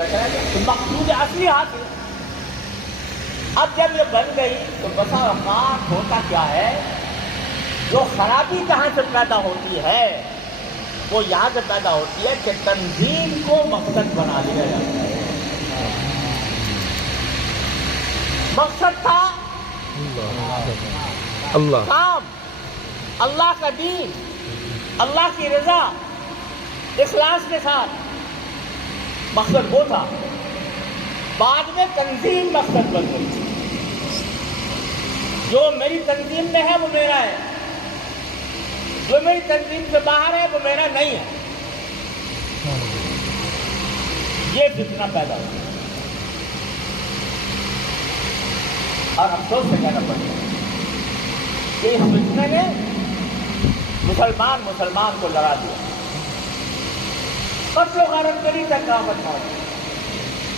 مقصود اصلی حاصل. اب جب یہ بن گئی تو بسا اوقات ہوتا کیا ہے، جو خرابی کہاں سے پیدا ہوتی ہے وہ یہاں سے پیدا ہوتی ہے کہ تنظیم کو مقصد بنا لیا جاتا ہے. مقصد تھا اللہ، کام، اللہ کا دین، اللہ کی رضا، اخلاص کے ساتھ. مقصد وہ تھا. بعد میں تنظیم مقصد بن گئی. جو میری تنظیم میں ہے وہ میرا ہے، جو میری تنظیم سے باہر ہے وہ میرا نہیں ہے. یہ فتنہ پیدا ہوا اور افسوس سے کہنا پڑتا ہے کہ اس فتنے نے مسلمان کو لڑا دیا. قتل و غارت گری تک نوبت آ گئی،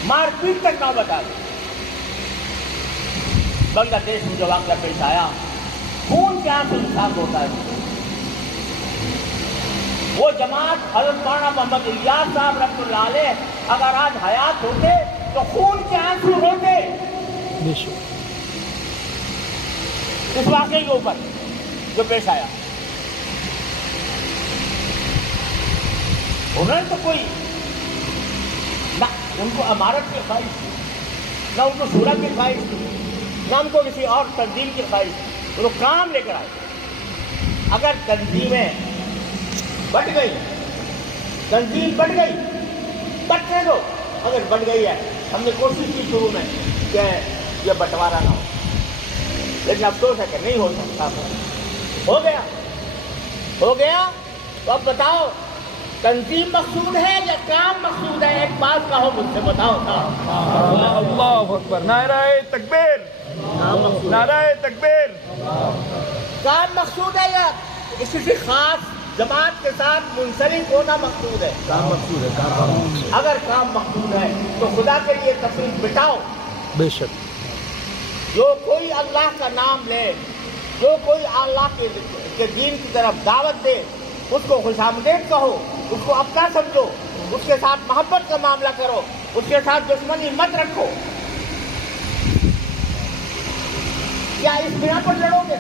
مار پیٹ تک نوبت آ گئی. بنگلہ دیش میں جو واقعہ پیش آیا، خون کے آنسو انصاف ہوتا ہے. وہ جماعت حضرت مولانا محمد الیاس صاحب رحمۃ اللہ علیہ اگر آج حیات ہوتے تو خون کے آنسو روتے اس واقعے کے اوپر جو پیش آیا. انہوں نے تو کوئی نہ ان کو امارت کی خواہش تھی، نہ ان کو شورا کی خواہش تھی، نہ ان کو کسی اور تنظیم کی خواہش تھی. وہ کام لے کر آئے. اگر تنظیمیں بٹ گئی، تنظیم بٹ گئی، بٹنے دو. اگر بٹ گئی ہے، ہم نے کوشش کی شروع میں کہ یہ بٹوارا نہ ہو، لیکن افسوس ہے کہ نہیں ہو سکتا. ہو گیا. تو اب بتاؤ تنظیم مقصود ہے یا کام مقصود ہے؟ ایک بات کہو مجھ سے، بتاؤ. اللہ اکبر، نعرہ تکبیر، نعرہ تکبیر. کام مقصود ہے یا کسی خاص جماعت کے ساتھ منسلک ہونا مقصود ہے؟ کام مقصود ہے، کام. اگر کام مقصود ہے تو خدا کے لیے تفریق بٹاؤ. بے شک. جو کوئی اللہ کا نام لے، جو کوئی اللہ کے دین کی طرف دعوت دے، اس کو خوش آمدید کہو، اس کو اپنا سمجھو، اس کے ساتھ محبت کا معاملہ کرو، اس کے ساتھ دشمنی مت رکھو. کیا اس بنا پر لڑو گے؟